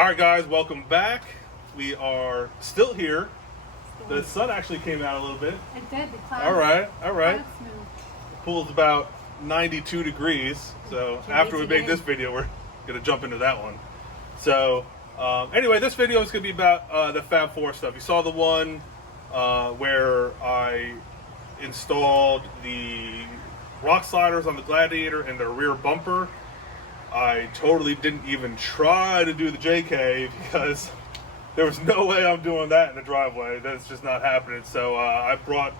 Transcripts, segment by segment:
All right, guys, welcome back. We are still here. The sun actually came out a little bit. It did. The clouds. All right. Clouds moved. The pool's about 92 degrees. So Can't after wait we to make get this in. video, we're gonna jump into that one. So anyway, this video is gonna be about the Fab Fours stuff. You saw the one where I installed the rock sliders on the Gladiator and the rear bumper. I totally didn't even try to do the JK because there was no way I'm doing that in the driveway. That's just not happening. So I brought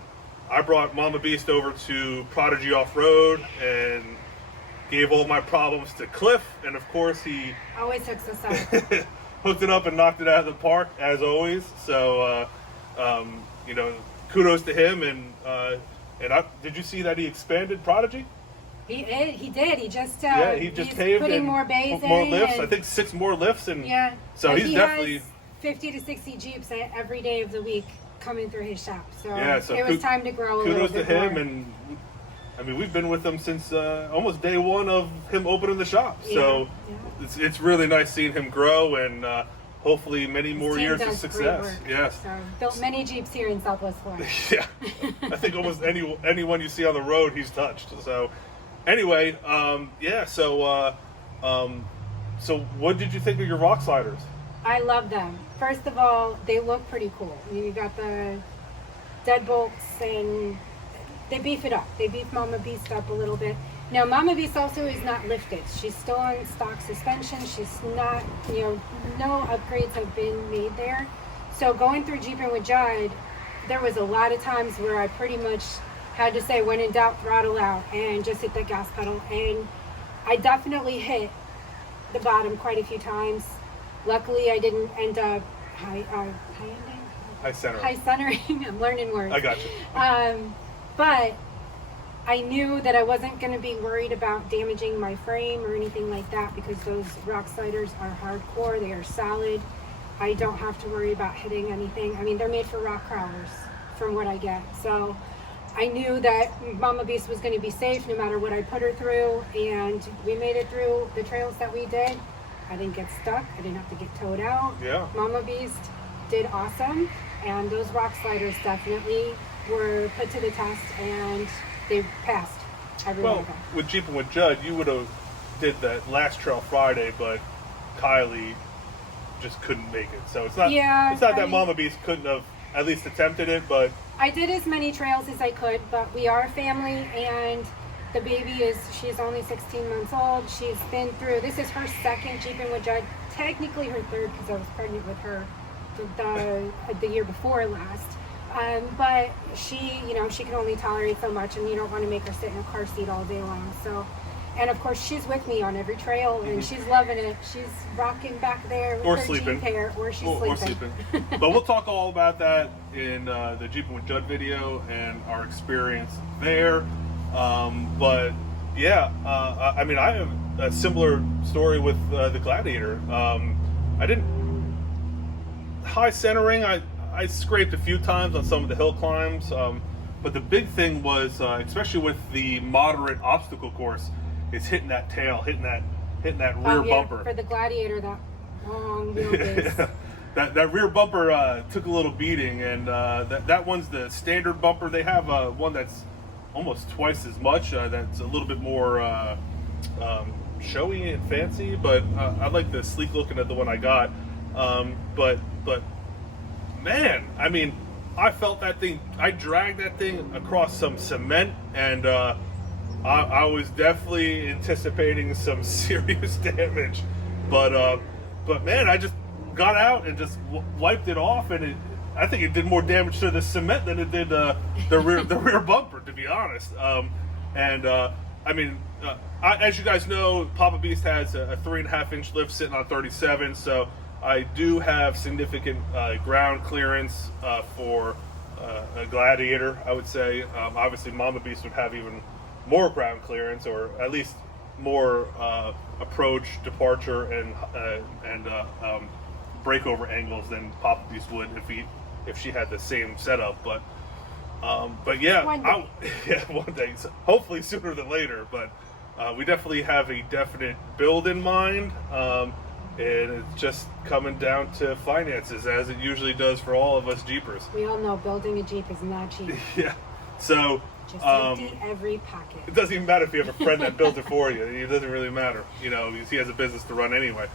Mama Beast over to Prodigy Off-Road and gave all my problems to Cliff, and of course he Always hooks us up. hooked it up and knocked it out of the park as always. So kudos to him. And did you see that he expanded Prodigy? He did. He just He just he's caved putting and more bays more in. lifts. And, I think 6 more lifts, and yeah. so And he's he definitely has 50 to 60 Jeeps every day of the week coming through his shop. So, so it was time to grow a little kudos to bit him. more. And I mean, we've been with him since almost day one of him opening the shop. So Yeah. it's really nice seeing him grow, and hopefully many more Team years of does great success. work. Yes. So built many Jeeps here in Southwest Florida. Yeah, I think almost anyone you see on the road, he's touched. So, anyway, So, what did you think of your rock sliders? I love them. First of all, they look pretty cool. You got the deadbolts, and they beef it up. They beef Mama Beast up a little bit. Now, Mama Beast also is not lifted. She's still on stock suspension. She's not, no upgrades have been made there. So going through Jeeping with Judd, there was a lot of times where I pretty much had to say, when in doubt, throttle out, and just hit the gas pedal. And I definitely hit the bottom quite a few times. Luckily, I didn't end up high centering. I'm learning words. I got you. But I knew that I wasn't going to be worried about damaging my frame or anything like that, because those rock sliders are hardcore. They are solid. I don't have to worry about hitting anything. I mean, they're made for rock crawlers from what I get. So I knew that Mama Beast was going to be safe no matter what I put her through, and we made it through the trails that we did. I didn't get stuck. I didn't have to get towed out. Yeah. Mama Beast did awesome, and those rock sliders definitely were put to the test, and they passed every one Well, of them. with Jeeping with Judd, you would have did that last Trail Friday, but Kylie just couldn't make it. So it's not. Yeah, It's not I that mean- Mama Beast couldn't have at least attempted it, but I did as many trails as I could, but we are a family, and the baby she's only 16 months old. She's been through, this is her second Jeeping with Judd, technically her third, because I was pregnant with her the year before last. But she can only tolerate so much, and you don't want to make her sit in a car seat all day long. So, and of course, she's with me on every trail, and she's loving it. She's rocking back there with Or her sleeping. Jeep hair, or she's or sleeping. sleeping. But we'll talk all about that in the Jeeping with Judd video and our experience there. But yeah, I mean, I have a similar story with the Gladiator. I didn't high centering. I scraped a few times on some of the hill climbs, but the big thing was, especially with the moderate obstacle course, is hitting that tail, hitting that rear bumper. For the Gladiator, that long wheelbase. That rear bumper took a little beating, and that one's the standard bumper. They have one that's almost twice as much. That's a little bit more showy and fancy, but I like the sleek looking at the one I got. But man, I mean, I felt that thing. I dragged that thing across some cement, and I was definitely anticipating some serious damage. But man, I just got out and just wiped it off, and I think it did more damage to the cement than it did the rear bumper, to be honest. I mean, as you guys know, Papa Beast has a 3.5-inch lift sitting on 37, so I do have significant ground clearance for a Gladiator, I would say. Obviously, Mama Beast would have even more ground clearance, or at least more approach, departure, and breakover angles than Papa Beast would if she had the same setup. But yeah, One day. one day. So hopefully sooner than later. But we definitely have a definite build in mind. and it's just coming down to finances, as it usually does for all of us Jeepers. We all know building a Jeep is not cheap. Yeah. So Just empty every pocket. it doesn't even matter if you have a friend that builds it for you. It doesn't really matter. You know, he has a business to run anyway.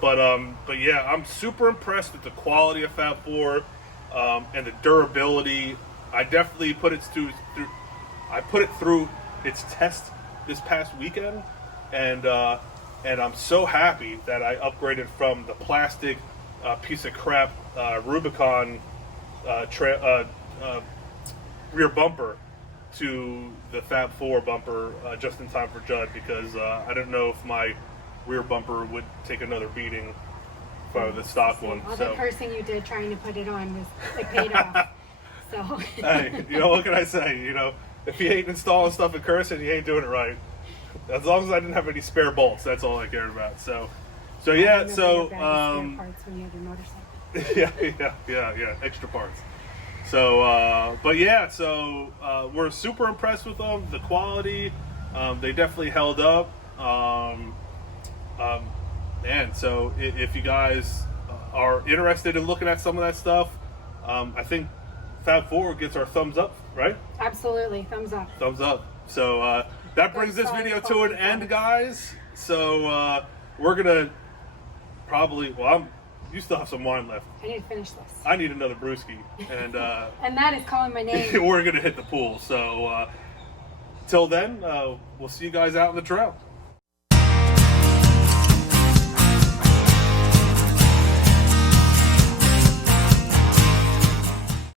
But yeah, I'm super impressed with the quality of Fab Four and the durability. I definitely put it through its test this past weekend, and I'm so happy that I upgraded from the plastic piece of crap Rubicon rear bumper to the Fab Four bumper just in time for Judd, because I don't know if my rear bumper would take another beating if I were the stock one. All the cursing you did trying to put it on it paid off. So Hey, you know, what can I say? You know, if you ain't installing stuff and cursing, you ain't doing it right. As long as I didn't have any spare bolts, that's all I cared about. So yeah, so spare parts when you have your motorcycle. yeah, extra parts. So, but yeah, so we're super impressed with them. The quality, they definitely held up. And so if you guys are interested in looking at some of that stuff, I think Fab Four gets our thumbs up, right? Absolutely, thumbs up. Thumbs up. So that brings this video to an end, guys. So we're gonna probably, you still have some wine left. I need to finish this. I need another brewski, and and that is calling my name. we're gonna hit the pool. So till then, we'll see you guys out in the trail.